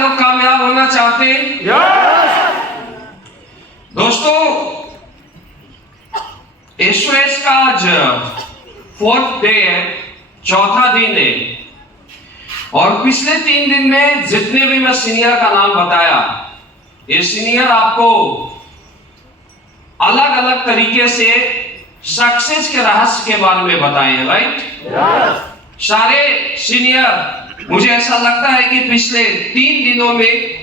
लोग कामयाब होना चाहते हैं? दोस्तों, एसओएस का आज 4th डे है, चौथा दिन है। और पिछले 3 दिन में जितने भी मैं सीनियर का नाम बताया, ये सीनियर आपको अलग अलग तरीके से सक्सेस के रहस्य के बारे में बताए हैं, राइट? सारे सीनियर, मुझे ऐसा लगता है कि पिछले 3 दिनों में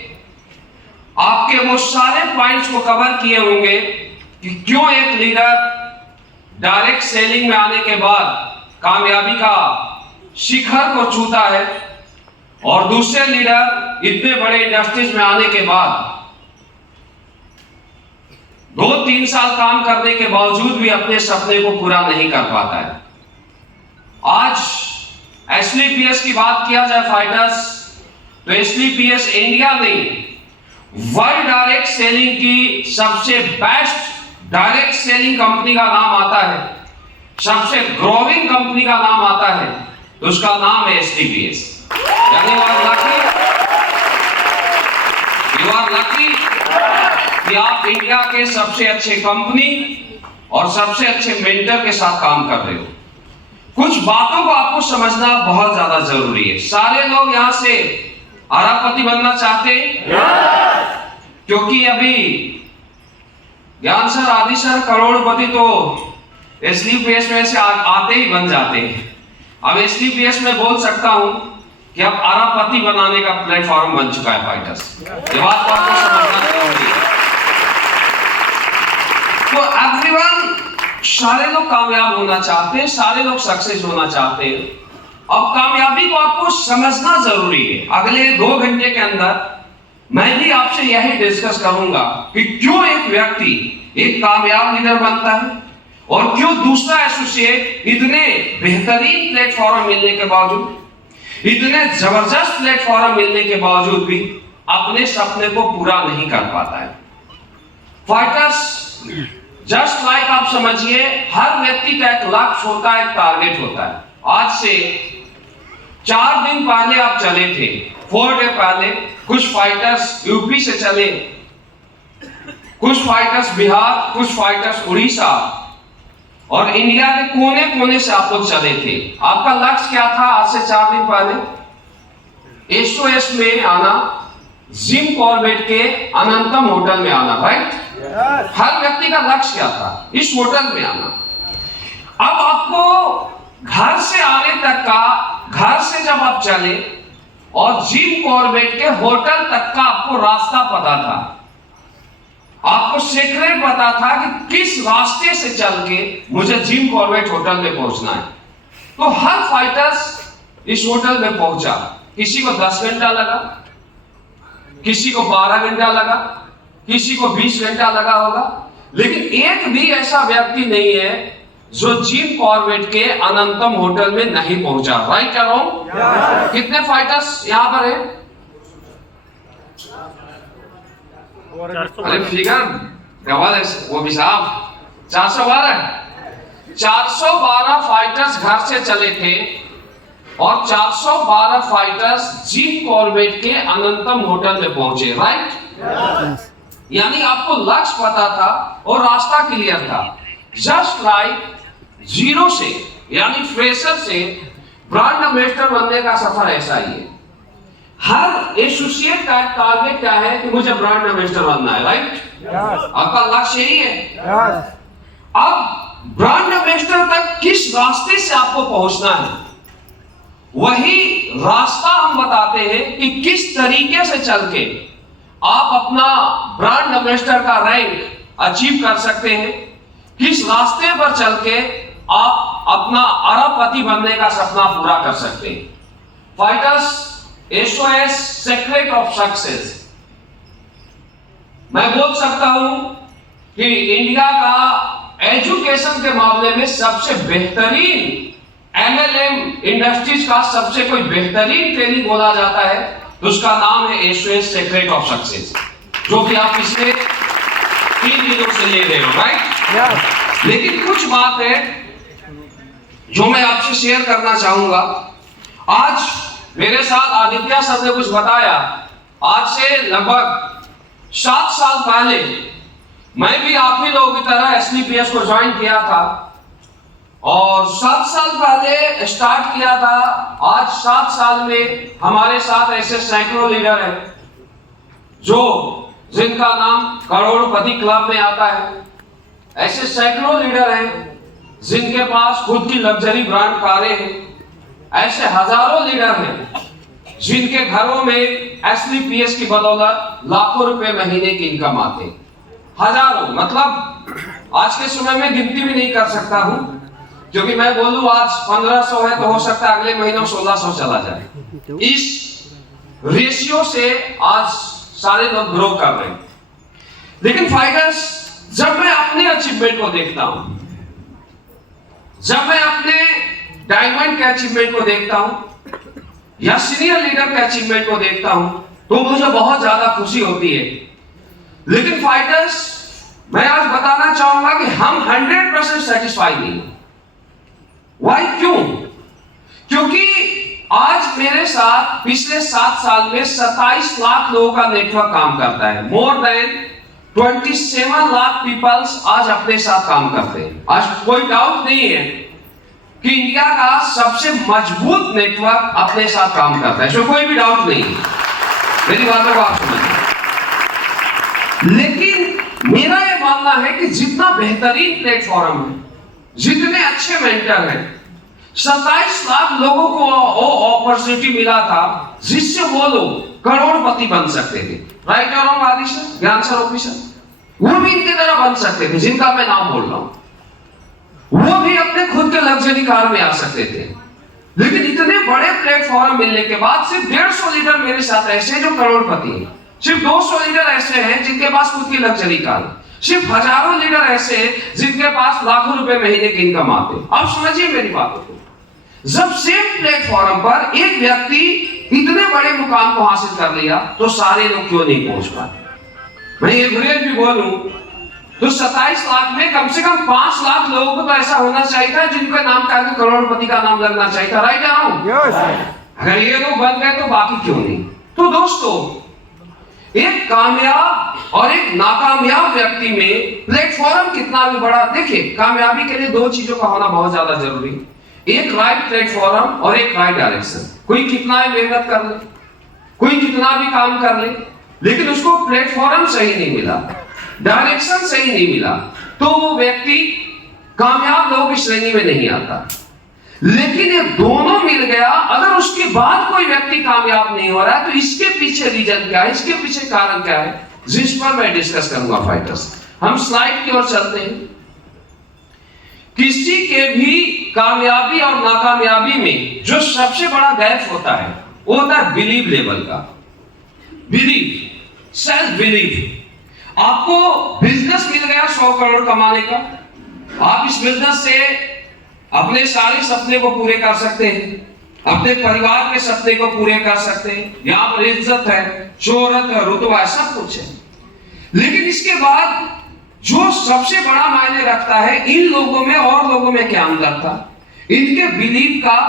आपके वो सारे पॉइंट्स को कवर किए होंगे कि क्यों एक लीडर डायरेक्ट सेलिंग में आने के बाद कामयाबी का शिखर को छूता है और दूसरे लीडर इतने बड़े इंडस्ट्रीज में आने के बाद 2-3 साल काम करने के बावजूद भी अपने सपने को पूरा नहीं कर पाता है। आज एसलीपीएस की बात किया जाए फाइटर्स, तो एसलीपीएस इंडिया में वर्ल्ड डायरेक्ट सेलिंग की सबसे बेस्ट डायरेक्ट सेलिंग कंपनी का नाम आता है, सबसे ग्रोविंग कंपनी का नाम आता है, तो उसका नाम है एसलीपीएस। यानी यू आर लकी कि आप इंडिया के सबसे अच्छे कंपनी और सबसे अच्छे मेंटर के साथ काम कर रहे हो। कुछ बातों को आपको समझना बहुत ज्यादा जरूरी है। सारे लोग यहां से अरबपति बनना चाहते हैं, क्योंकि अभी ज्ञान सर, आदि सर करोड़पति तो एसलीपीएस में से आते ही बन जाते हैं। अब एसलीपीएस में बोल सकता हूं कि अब अरबपति बनाने का प्लेटफॉर्म बन चुका है फाइटर्स। ये बात को आपको समझना जरूरी है। तो एवरीवन, सारे लोग कामयाब होना चाहते हैं, सारे लोग सक्सेस होना चाहते हैं। अब कामयाबी को आपको समझना जरूरी है। अगले 2 घंटे के अंदर मैं भी आपसे यही डिस्कस करूंगा कि क्यों एक व्यक्ति एक कामयाब लीडर बनता है और क्यों दूसरा एसोसिएट इतने बेहतरीन प्लेटफॉर्म मिलने के बावजूद, इतने जबरदस्त प्लेटफॉर्म मिलने के बावजूद भी अपने सपने को पूरा नहीं कर पाता है। फाइटर्स, जस्ट लाइक आप समझिए, हर व्यक्ति का एक लक्ष्य होता है, एक टारगेट होता है। आज से 4 दिन पहले आप चले थे, 4 डे पहले कुछ फाइटर्स यूपी से चले, कुछ फाइटर्स बिहार, कुछ फाइटर्स उड़ीसा और इंडिया के कोने कोने से आप लोग चले थे। आपका लक्ष्य क्या था? आज से 4 दिन पहले एसओएस में आना, जिम कॉर्बेट के अनंतम होटल में आना, राइट? हर व्यक्ति का लक्ष्य क्या था? इस होटल में आना। अब आपको घर से आने तक का, घर से जब आप चले और जिम कॉर्बेट के होटल तक का आपको रास्ता पता था, आपको सीक्रेट पता था कि किस रास्ते से चल के मुझे जिम कॉर्बेट होटल में पहुंचना है। तो हर फाइटर्स इस होटल में पहुंचा। किसी को 10 घंटा लगा, किसी को 12 घंटा लगा, किसी को 20 घंटा लगा होगा, लेकिन एक भी ऐसा व्यक्ति नहीं है जो जिम कॉर्बेट के अनंतम होटल में नहीं पहुंचा। राइट या रॉन्ग? कितने फाइटर्स यहां पर हैं? अरे फिगर वो भी साहब 412 फाइटर्स घर से चले थे और 412 फाइटर्स जिम कॉर्बेट के अनंतम होटल में पहुंचे, राइट? यानी आपको लक्ष्य पता था और रास्ता क्लियर था। जस्ट लाइक जीरो से, यानी फ्रेशर से ब्रांड एम्बेसडर बनने का सफर ऐसा ही है। हर एसोसिएट का टारगेट क्या है कि मुझे ब्रांड एम्बेसडर बनना है, राइट? आपका लक्ष्य यही है। अब ब्रांड एम्बेसडर तक किस रास्ते से आपको पहुंचना है, वही रास्ता हम बताते हैं कि किस तरीके से चल के आप अपना ब्रांड एम्बेसडर का रैंक अचीव कर सकते हैं, किस रास्ते पर चल के आप अपना अरबपति बनने का सपना पूरा कर सकते हैं। Fighters, SOS secret of success, मैं बोल सकता हूं कि इंडिया का एजुकेशन के मामले में सबसे बेहतरीन एमएलएम इंडस्ट्रीज का सबसे कोई बेहतरीन ट्रेनिंग बोला जाता है तो उसका नाम है एसओएस सीक्रेट ऑफ सक्सेस, जो कि आप पिछले 3 दिनों से ले रहे हो, राइट? लेकिन कुछ बात है जो मैं आपसे शेयर करना चाहूंगा। आज मेरे साथ आदित्य सर ने कुछ बताया आज से लगभग 7 साल पहले मैं भी आप ही लोगों की तरह एसलीपीएस को ज्वाइन किया था और 7 साल पहले स्टार्ट किया था। आज 7 साल में हमारे साथ ऐसे सैकड़ों लीडर हैं जिनका नाम करोड़पति क्लब में आता है। ऐसे सैकड़ों लीडर हैं जिनके पास खुद की लग्जरी ब्रांड कारें हैं। ऐसे हजारों लीडर हैं जिनके घरों में एसलीपीएस की बदौलत लाखों रुपए महीने की इनकम आते हैं। हजारों, मतलब आज के समय में गिनती भी नहीं कर सकता हूं, क्योंकि मैं बोलूं आज 1500 है तो हो सकता है अगले महीने 1600 चला जाए। इस रेशियो से आज सारे लोग ग्रो कर रहे हैं। लेकिन फाइटर्स, जब मैं अपने अचीवमेंट को देखता हूं, जब मैं अपने डायमंड के अचीवमेंट को देखता हूं या सीनियर लीडर के अचीवमेंट को देखता हूं, तो मुझे बहुत ज्यादा खुशी होती है। लेकिन फाइटर्स, मैं आज बताना चाहूंगा कि हम 100% सेटिस्फाइड नहीं। वाई? क्यों? क्योंकि आज मेरे साथ पिछले 7 साल में 27 लाख लोगों का नेटवर्क काम करता है। मोर देन 27 लाख पीपल्स आज अपने साथ काम करते हैं। आज कोई डाउट नहीं है कि इंडिया का सबसे मजबूत नेटवर्क अपने साथ काम करता है, इसमें कोई भी डाउट नहीं है। मेरी बातों को आप समझिए। लेकिन मेरा यह मानना है कि जितना बेहतरीन प्लेटफॉर्म है, जितने अच्छे मेंटर हैं, 27 लाख लोगों को अपॉर्चुनिटी मिला था जिससे वो लोग करोड़पति बन सकते थे। राइट और रॉन्ग आदि सर, ज्ञान सर, ऑफिसर, वो भी इनकी तरह बन सकते थे जिनका मैं नाम बोल रहा हूं। वो भी अपने खुद के लग्जरी कार में आ सकते थे। लेकिन इतने बड़े प्लेटफॉर्म मिलने के बाद सिर्फ 150 लीडर मेरे साथ ऐसे जो करोड़पति हैं, सिर्फ 200 लीडर ऐसे हैं जिनके पास खुद की लग्जरी कार है, सिर्फ हजारों लीडर ऐसे हैं जिनके पास लाखों रुपए महीने की इनकम आते हैं। अब समझिए मेरी बातों को। जब सेम प्लेटफॉर्म पर एक व्यक्ति इतने बड़े मुकाम को हासिल कर लिया तो सारे लोग क्यों नहीं पहुंच पाते? मैं एवरेज भी बोलूं तो 27 लाख में कम से कम 5 लाख लोगों को तो ऐसा होना चाहिए था जिनका नाम का आगे करोड़पति का नाम लगना चाहिए था। राइट या रॉन्ग? अगर ये लोग बन गए तो बाकी क्यों नहीं? तो दोस्तों, एक कामयाब और एक नाकामयाब व्यक्ति में प्लेटफॉर्म कितना भी बड़ा, देखिए कामयाबी के लिए 2 चीजों का होना बहुत ज्यादा जरूरी है। एक राइट प्लेटफॉर्म और एक राइट डायरेक्शन। कोई कितना भी मेहनत कर ले, कोई कितना भी काम कर ले, लेकिन उसको प्लेटफॉर्म सही नहीं मिला, डायरेक्शन सही नहीं मिला, तो वो व्यक्ति कामयाब लोगों की श्रेणी में नहीं आता। लेकिन ये दोनों मिल गया, अगर उसके बाद कोई व्यक्ति कामयाब नहीं हो रहा है तो इसके पीछे रीजन क्या है, इसके पीछे कारण क्या है, जिस पर मैं डिस्कस करूंगा फाइटर्स। हम स्लाइड की ओर चलते हैं। किसी के भी कामयाबी और नाकामयाबी में जो सबसे बड़ा गैप होता है वो होता है बिलीव लेवल का। Believe, self believe. आपको बिजनेस मिल गया 100 करोड़ कमाने का, आप इस बिजनेस से अपने सारे सपने को पूरे कर सकते हैं, अपने परिवार के सपने को पूरे कर सकते हैं। यहां पर इज्जत है, शोहरत है, रुतबा है, सब कुछ है। लेकिन इसके बाद जो सबसे बड़ा मायने रखता है, इन लोगों में और लोगों में क्या अंतर था, इनके बिलीव का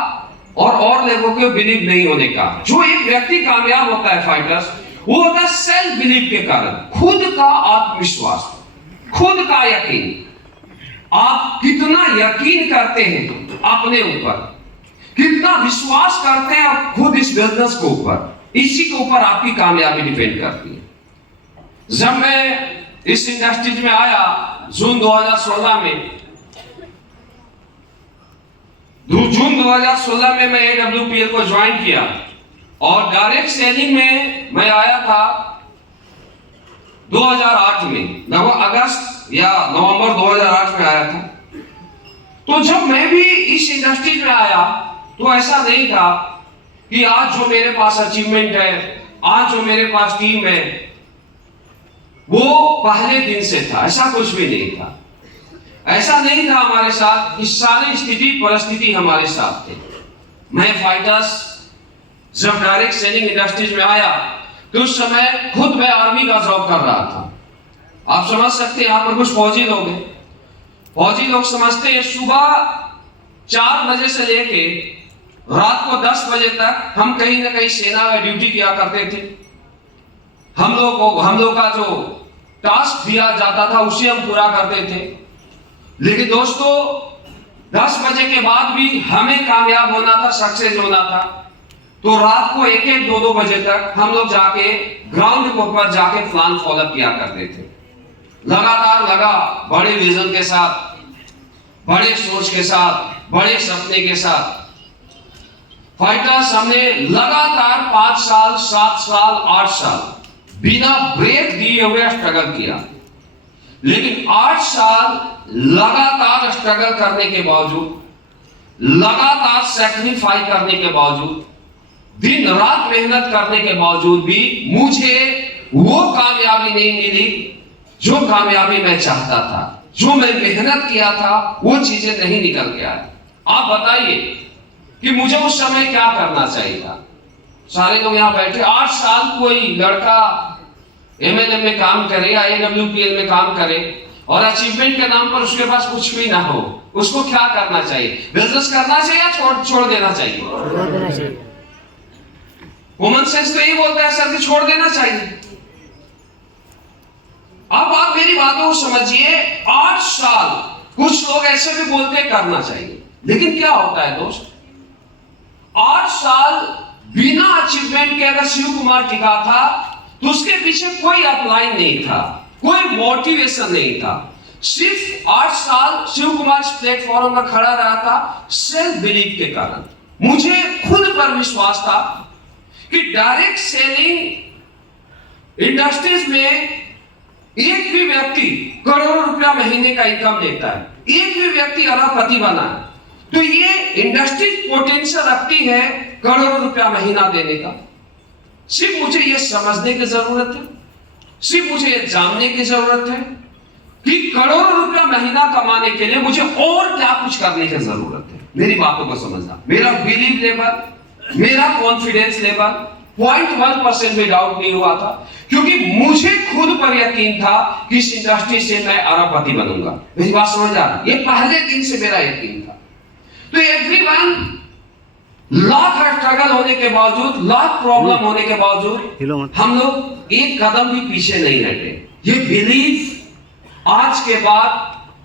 और लोगों के बिलीव नहीं होने का। जो एक व्यक्ति कामयाब होता है फाइटर्स, वो होता है सेल्फ बिलीव के कारण, खुद का आत्मविश्वास, खुद का यकीन। आप कितना यकीन करते हैं अपने ऊपर, कितना विश्वास करते हैं आप खुद इस बिजनेस के ऊपर, इसी के ऊपर आपकी कामयाबी डिपेंड करती है। जब मैं इस इंडस्ट्रीज में आया जून 2016 में, मैं AWPL को ज्वाइन किया और डायरेक्ट सेलिंग में मैं आया था 2008 में, लगभग अगस्त या नवंबर 2008 में आया था। तो जब मैं भी इस इंडस्ट्री में आया तो ऐसा नहीं था कि आज जो मेरे पास अचीवमेंट है, आज जो मेरे पास टीम है, वो पहले दिन से था, ऐसा कुछ भी नहीं था। ऐसा नहीं था हमारे साथ कि सारी स्थिति परिस्थिति हमारे साथ थे। मैं फाइटर्स जब डायरेक्ट सेलिंग इंडस्ट्रीज में आया तो उस समय खुद मैं आर्मी का जॉब कर रहा था। आप समझ सकते हैं, यहां पर कुछ फौजी लोग हैं, फौजी लोग समझते हैं सुबह 4 बजे से लेके रात को 10 बजे तक हम कहीं ना कहीं सेना में ड्यूटी किया करते थे। हम लोग का जो टास्क दिया जाता था उसे हम पूरा करते थे। लेकिन दोस्तों 10 बजे के बाद भी हमें कामयाब होना था, सक्सेस होना था, तो रात को 1-1, 2-2 बजे तक हम लोग जाके ग्राउंड के ऊपर जाके प्लान फॉलो किया करते थे। लगातार लगा बड़े विजन के साथ, बड़े सोच के साथ, बड़े सपने के साथ फाइटर्स हमने लगातार 5 साल, 7 साल, 8 साल बिना ब्रेक दिए हुए स्ट्रगल किया। लेकिन 8 साल लगातार स्ट्रगल करने के बावजूद, लगातार सैक्रिफाई करने के बावजूद, दिन रात मेहनत करने के बावजूद भी मुझे वो कामयाबी नहीं मिली जो कामयाबी मैं चाहता था। जो मैं मेहनत किया था वो चीजें नहीं निकल के आई। आप बताइए कि मुझे उस समय क्या करना चाहिए था। सारे लोग यहां बैठे, 8 साल कोई लड़का एमएलए में काम करे या AWPL में काम करे और अचीवमेंट के नाम पर उसके पास कुछ भी ना हो, उसको क्या करना चाहिए? बिजनेस करना चाहिए या छोड़ देना चाहिए? कॉमन सेंस तो यही बोलता है सर कि छोड़ देना चाहिए। अब आप मेरी बातों को समझिए। 8 साल कुछ लोग ऐसे भी बोलते करना चाहिए, लेकिन क्या होता है दोस्त, 8 साल बिना अचीवमेंट के अगर शिव कुमार टिका था तो उसके पीछे कोई अपलाइन नहीं था, कोई मोटिवेशन नहीं था। सिर्फ 8 साल शिव कुमार इस प्लेटफॉर्म पर खड़ा रहा था सेल्फ बिलीफ के कारण। मुझे खुद पर विश्वास था कि डायरेक्ट सेलिंग इंडस्ट्रीज में एक भी व्यक्ति करोड़ों रुपया महीने का इनकम देता है, एक भी व्यक्ति अरबपति बना है, तो ये इंडस्ट्री पोटेंशियल रखती है करोड़ों रुपया महीना देने का। सिर्फ मुझे ये समझने की जरूरत है, सिर्फ मुझे ये जानने की जरूरत है कि करोड़ों रुपया महीना कमाने के लिए मुझे और क्या कुछ करने की जरूरत है। मेरी बातों को समझना। मेरा बिलीव लेवल, मेरा कॉन्फिडेंस लेवल 0.1% भी डाउट नहीं हुआ था, क्योंकि मुझे खुद पर यकीन था कि इस इंडस्ट्री से मैं अरबपति बनूंगा। मेरी बात समझ आ रही? ये पहले दिन से मेरा यकीन था। तो एवरीवन, लाख स्ट्रगल होने के बावजूद, लाख प्रॉब्लम होने के बावजूद हम लोग एक कदम भी पीछे नहीं हटे। ये बिलीफ आज के बाद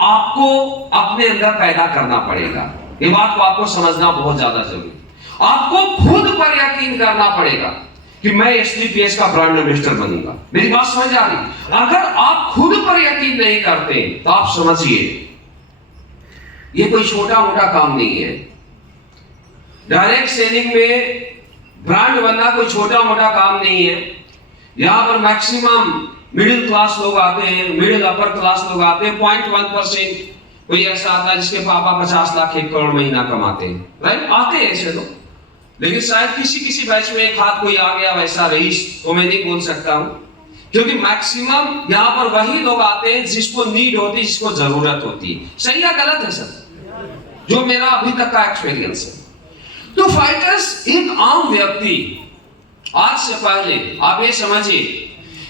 आपको अपने अंदर पैदा करना पड़ेगा। ये बात को आपको समझना बहुत ज्यादा जरूरी। आपको खुद पर यकीन करना पड़ेगा कि मैं SDPS का ब्रांड एम्बेसडर बनूंगा। मेरी बात समझ आ रही? अगर आप खुद पर यकीन नहीं करते तो आप समझिए ये कोई छोटा मोटा काम नहीं है। डायरेक्ट सेलिंग में ब्रांड बनना कोई छोटा मोटा काम नहीं है। यहां पर मैक्सिमम मिडिल क्लास लोग आते हैं, मिडिल अपर क्लास लोग आते हैं। 0.1% कोई ऐसा आता है जिसके पापा 50 लाख 1 करोड़ महीना कमाते हैं, राइट? आते हैं ऐसे लोग। लेकिन शायद किसी बैच में एक हाथ कोई आ गया वैसा रईस, तो मैं नहीं बोल सकता हूं, क्योंकि मैक्सिमम यहां पर वही लोग आते हैं जिसको नीड होती है, जिसको जरूरत होती है। सही या गलत है सर? जो मेरा अभी तक का एक्सपीरियंस है। तो फाइटर्स, एक आम व्यक्ति, आज से पहले आप ये समझिए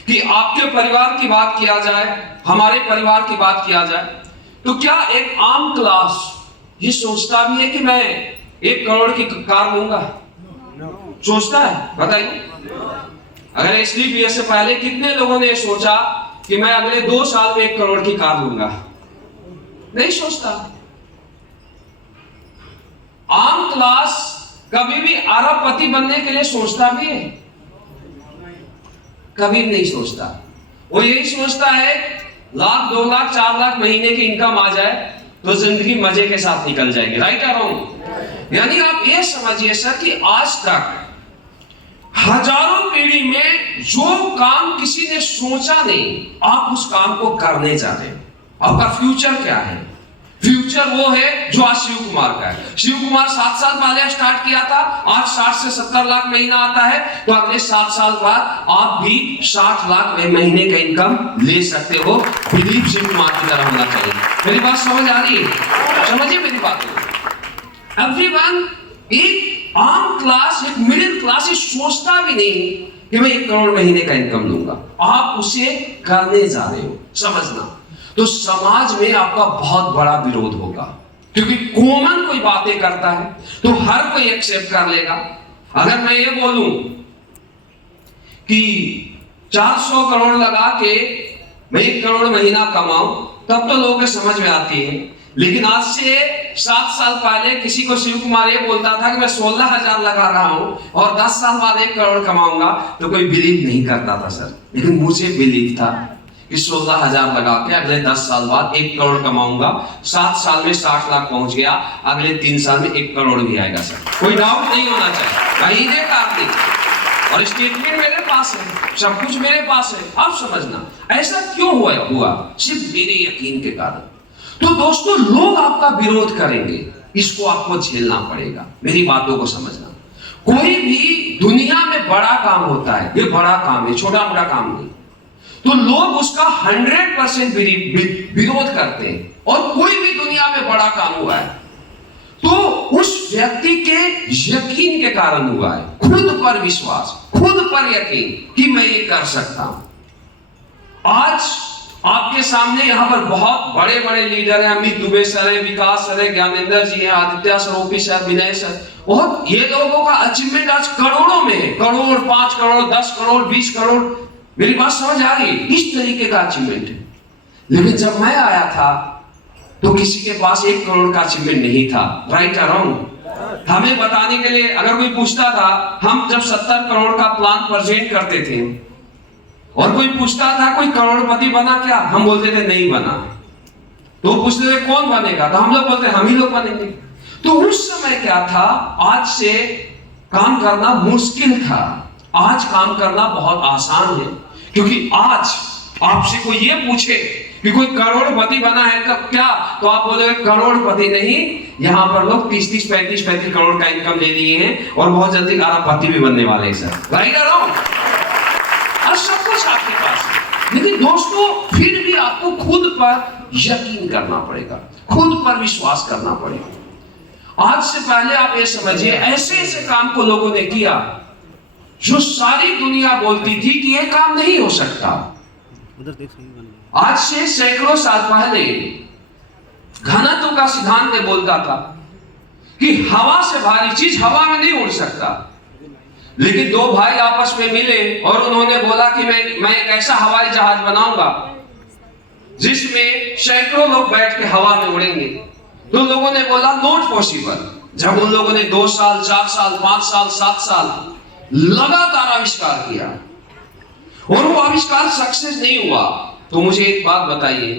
कि आपके परिवार की बात किया जाए, हमारे परिवार की बात किया जाए, तो क्या एक आम क्लास ये सोचता भी है कि मैं 1 करोड़ की कार लूंगा? सोचता है? बताइए। अगर SDPS से पहले कितने लोगों ने सोचा कि मैं अगले 2 साल में 1 करोड़ की कार लूंगा? नहीं सोचता। आम क्लास कभी भी अरबपति बनने के लिए सोचता भी है? कभी नहीं सोचता। वो यही सोचता है 1 लाख, 2 लाख, 4 लाख महीने की इनकम आ जाए तो जिंदगी मजे के साथ निकल जाएगी। राइट और रॉन्ग? यानी आप ये समझिए सर कि आज तक हजारों पीढ़ी में जो काम किसी ने सोचा नहीं, आप उस काम को करने जा रहे हैं। आपका फ्यूचर क्या है? फ्यूचर वो है जो आज शिव कुमार का है। शिव कुमार 7 साल पहले स्टार्ट किया था, आज 60 से 70 लाख महीना आता है, तो अगले 7 साल बाद आप भी 60 लाख महीने का इनकम ले सकते हो। बिलीव शिव कुमार की तरह होना चाहिए। मेरी बात समझ आ रही है? समझिए मेरी बात को। एवरीवन, एक आम क्लास, एक मिडिल क्लास ये सोचता भी नहीं कि मैं 1 करोड़ महीने का इनकम लूंगा। आप उसे करने जा रहे हो, समझना। तो समाज में आपका बहुत बड़ा विरोध होगा, क्योंकि कॉमन कोई बातें करता है तो हर कोई एक्सेप्ट कर लेगा। अगर मैं ये बोलूं कि 400 करोड़ लगा के मैं 1 करोड़ महीना कमाऊं, तब तो लोगों के समझ में आती है। लेकिन आज से 7 साल पहले किसी को शिव कुमार ये बोलता था कि मैं 16,000 लगा रहा हूं और 10 साल बाद 1 करोड़ कमाऊंगा, तो कोई बिलीव नहीं करता था सर। लेकिन मुझे बिलीव था कि 16,000 लगा के अगले 10 साल बाद 1 करोड़ कमाऊंगा। 7 साल में 60 लाख पहुंच गया, अगले 3 साल में 1 करोड़ भी आएगा सर, कोई डाउट नहीं होना चाहिए। महीने कार्तिक और स्टेटमेंट मेरे पास है, सब कुछ मेरे पास है। अब समझना ऐसा क्यों हुआ, सिर्फ मेरे यकीन के कारण। तो दोस्तों, लोग आपका विरोध करेंगे, इसको आपको झेलना पड़ेगा। मेरी बातों को समझना। कोई भी दुनिया में बड़ा काम होता है, ये बड़ा काम है, छोटा मोटा काम नहीं, तो लोग उसका 100% विरोध करते हैं। और कोई भी दुनिया में बड़ा काम हुआ है तो उस व्यक्ति के यकीन के कारण हुआ है, खुद पर विश्वास, खुद पर यकीन कि मैं ये कर सकता हूं। आज आपके सामने यहां पर बहुत बड़े बड़े लीडर हैं, अमित दुबे सर है, विकास सर है, ज्ञानेंद्र जी हैं, आदित्य सर, ओपी सर, विनय सर, और ये लोगों का अचीवमेंट आज करोड़ों में है। करोड़, 5 करोड़, 10 करोड़, 20 करोड़। मेरी बात समझ आ गई? इस तरीके का अचीवमेंट है। लेकिन जब मैं आया था तो किसी के पास 1 करोड़ का अचीवमेंट नहीं था। राइट और रॉन्ग? हमें बताने के लिए अगर कोई पूछता था, हम जब 70 करोड़ का प्लान प्रेजेंट करते थे और कोई पूछता था कोई करोड़पति बना क्या, हम बोलते थे नहीं बना। तो पूछते थे कौन बनेगा, तो हम लोग बोलते हम ही लोग बनेंगे। तो उस समय क्या था, आज से काम करना मुश्किल था, आज काम करना बहुत आसान है। क्योंकि आज आपसे कोई ये पूछे कि कोई करोड़पति बना है तब क्या, तो आप बोले करोड़पति नहीं, यहां पर लोग 30-30, 35-35 करोड़ का इनकम ले लिए हैं और बहुत जल्दी अरबपति भी बनने वाले हैं सर। राइट और रॉन्ग? आज सब कुछ आपके पास है। लेकिन दोस्तों, फिर भी आपको खुद पर यकीन करना पड़ेगा, खुद पर विश्वास करना पड़ेगा। आज से पहले आप ये समझिए, ऐसे ऐसे काम को लोगों ने किया जो सारी दुनिया बोलती थी कि यह काम नहीं हो सकता। आज से सैकड़ों साल पहले घनत्व का सिद्धांत बोलता था कि हवा से भारी चीज हवा में नहीं उड़ सकता। लेकिन 2 भाई आपस में मिले और उन्होंने बोला कि मैं एक ऐसा हवाई जहाज बनाऊंगा जिसमें सैकड़ों लोग बैठ के हवा में उड़ेंगे। तो लोगों ने बोला नॉट पॉसिबल। जब उन लोगों ने 2 साल, 4 साल, 5 साल, 7 साल लगातार आविष्कार किया और वो आविष्कार सक्सेस नहीं हुआ, तो मुझे एक बात बताइए,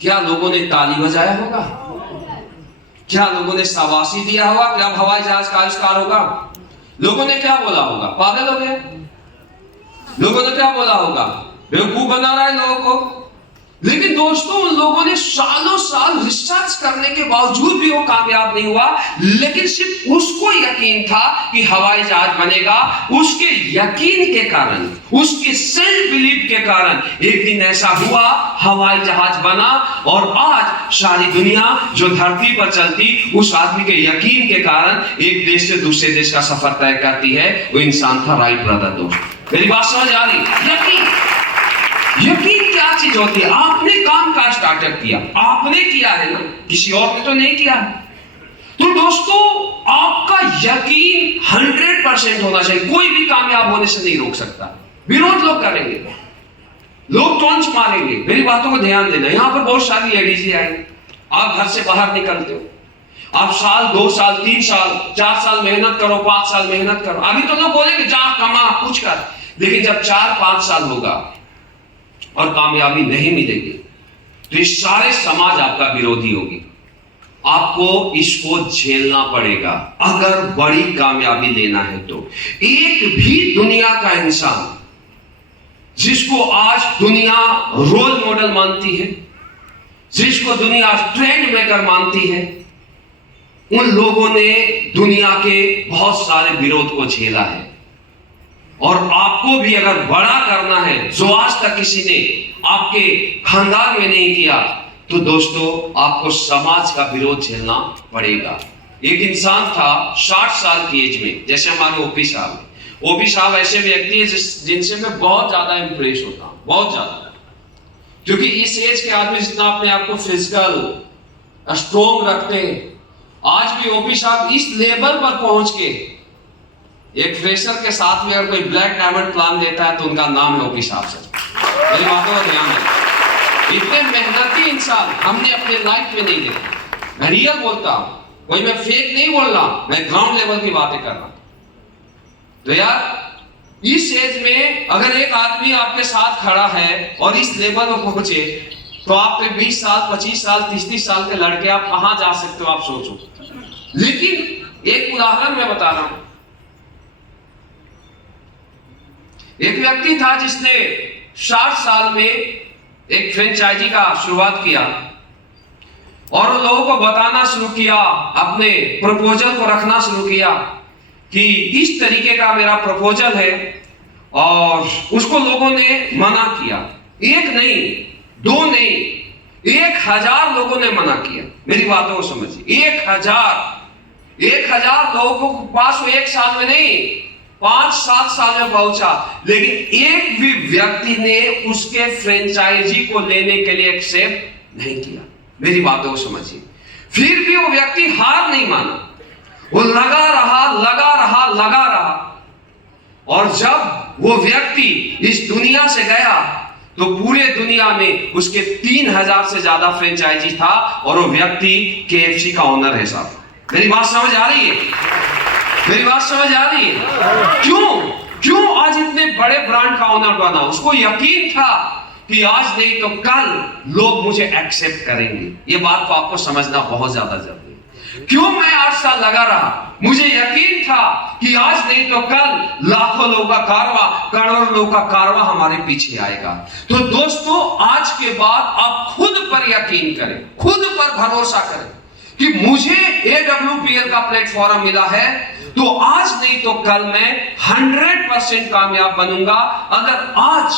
क्या लोगों ने ताली बजाया होगा? क्या लोगों ने शाबाशी दिया होगा कि अब हवाई जहाज का आविष्कार होगा? लोगों ने क्या बोला होगा? पागल हो गए। लोगों ने क्या बोला होगा? बेवकूफ बना रहा है लोगों को। लेकिन दोस्तों, उन लोगों ने सालों साल रिसर्च करने के बावजूद भी वो कामयाब नहीं हुआ। लेकिन सिर्फ उसको यकीन था कि हवाई जहाज बनेगा। उसके यकीन के कारण, उसके सेल्फ बिलीफ के कारण एक दिन ऐसा हुआ, हवाई जहाज बना। और आज सारी दुनिया जो धरती पर चलती, उस आदमी के यकीन के कारण एक देश से दूसरे देश का सफर तय करती है। वो इंसान था राइट ब्रदर। दोस्त, मेरी बात समझ आ रही? यकीन क्या चीज होती है? आपने काम का स्टार्टअप किया, आपने किया है ना, किसी और ने तो नहीं किया। तो दोस्तों, आपका यकीन 100% होना चाहिए। कोई भी कामयाब होने से नहीं रोक सकता। विरोध लोग करेंगे, लोग टॉन्च मारेंगे। मेरी बातों को ध्यान देना। यहां पर बहुत सारी लेडीज आएंगी, आप घर से बाहर निकलते हो, आप साल, 2 साल, 3 साल, 4 साल मेहनत करो, 5 साल मेहनत करो। अभी तो लोग बोलेंगे जा कमा कुछ कर, लेकिन जब 4-5 साल होगा और कामयाबी नहीं मिलेगी तो इस सारे समाज आपका विरोधी होगी। आपको इसको झेलना पड़ेगा अगर बड़ी कामयाबी लेना है। तो एक भी दुनिया का इंसान जिसको आज दुनिया रोल मॉडल मानती है, जिसको दुनिया ट्रेंड मेकर मानती है, उन लोगों ने दुनिया के बहुत सारे विरोध को झेला है। और आपको भी अगर बड़ा करना है, जो आज तक किसी ने आपके खानदान में नहीं किया, तो दोस्तों आपको समाज का विरोध झेलना पड़ेगा। एक इंसान था 60 साल की एज में, जैसे हमारे ओपी साहब। ओपी साहब ऐसे व्यक्ति हैं जिनसे मैं बहुत ज्यादा इंप्रेस होता हूं, बहुत ज्यादा। क्योंकि इस एज के आदमी जितना अपने आप को फिजिकल स्ट्रोंग रखते हैं, आज भी ओपी साहब इस लेवल पर पहुंच के एक फ्रेशर के साथ में अगर कोई ब्लैक डायमंड प्लान देता है तो उनका नाम लो साहब से। मेरी बातों का ध्यान रखें। इतने मेहनती इंसान हमने अपने लाइफ में नहीं देखे। मैं रियल बोलता हूं, कोई मैं फेक नहीं बोल रहा, मैं ग्राउंड लेवल की बातें कर रहा हूं। तो यार इस एज में अगर एक आदमी आपके साथ खड़ा है और इस लेवल में पहुंचे तो आप पे 20 साल 25 साल 30 साल के लड़के आप कहां जा सकते हो, आप सोचो। लेकिन एक उदाहरण मैं बता रहा हूं। एक व्यक्ति था जिसने 60 साल में एक फ्रेंचाइजी का शुरुआत किया और लोगों को बताना शुरू किया, अपने प्रपोजल को रखना शुरू किया कि इस तरीके का मेरा प्रपोजल है, और उसको लोगों ने मना किया। एक नहीं, दो नहीं, 1000 लोगों ने मना किया। मेरी बातों को समझिए, 1000 लोगों के पास वो 1 साल में नहीं 5-7 साल में पहुंचा, लेकिन एक भी व्यक्ति ने उसके फ्रेंचाइजी को लेने के लिए एक्सेप्ट नहीं किया। मेरी बातों को समझिए। फिर भी वो व्यक्ति हार नहीं माना, वो लगा रहा, और जब वो व्यक्ति इस दुनिया से गया तो पूरे दुनिया में उसके 3000 से ज्यादा फ्रेंचाइजी था, और वो व्यक्ति KFC का ओनर है साहब। मेरी बात समझ आ रही है? मेरी बात समझ आ रही है? क्यों आज इतने बड़े ब्रांड का ओनर बना? उसको यकीन था कि आज नहीं तो कल लोग मुझे एक्सेप्ट करेंगे। ये बात को आपको समझना बहुत ज्यादा जरूरी है। क्यों मैं 8 साल लगा रहा? मुझे यकीन था कि आज नहीं तो कल लाखों लोगों का कारवां, करोड़ों लोगों का कारवां हमारे पीछे आएगा। तो दोस्तों, आज के बाद आप खुद पर यकीन करें, खुद पर भरोसा करें कि मुझे AWPL का प्लेटफॉर्म मिला है तो आज नहीं तो कल मैं 100% कामयाब बनूंगा। अगर आज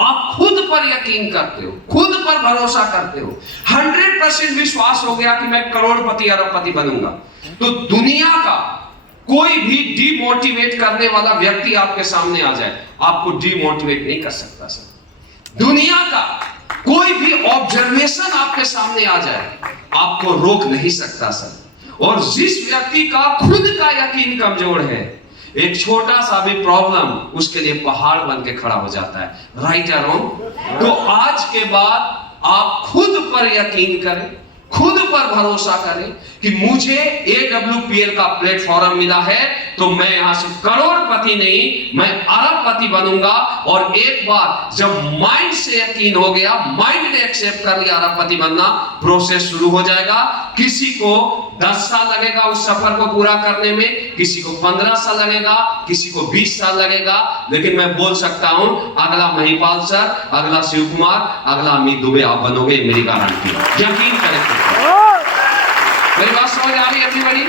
आप खुद पर यकीन करते हो, खुद पर भरोसा करते हो, 100% विश्वास हो गया कि मैं करोड़पति अरबपति बनूंगा, तो दुनिया का कोई भी डिमोटिवेट करने वाला व्यक्ति आपके सामने आ जाए, आपको डिमोटिवेट नहीं कर सकता सर। दुनिया का कोई भी ऑब्जर्वेशन आपके सामने आ जाए, आपको रोक नहीं सकता सर। और जिस व्यक्ति का खुद का यकीन कमजोर है, एक छोटा सा भी प्रॉब्लम उसके लिए पहाड़ बन के खड़ा हो जाता है। राइट या रॉन्ग? तो आज के बाद आप खुद पर यकीन करें, खुद पर भरोसा करें कि मुझे AWPL का प्लेटफॉर्म मिला है तो मैं यहां से करोड़पति नहीं, मैं अरबपति बनूंगा। और एक बार जब माइंड से यकीन हो गया, माइंड ने एक्सेप्ट कर लिया अरबपति बनना, प्रोसेस शुरू हो जाएगा। किसी को 10 साल लगेगा उस सफर को पूरा करने में, किसी को 15 साल लगेगा, किसी को 20 साल लगेगा, लेकिन मैं बोल सकता हूं अगला महिपाल सर, अगला शिव कुमार, अगला अमित दुबे आप बनोगे, मेरी गारंटी। यकीन करें। मेरी बात समझ आ रही है एवरीबॉडी?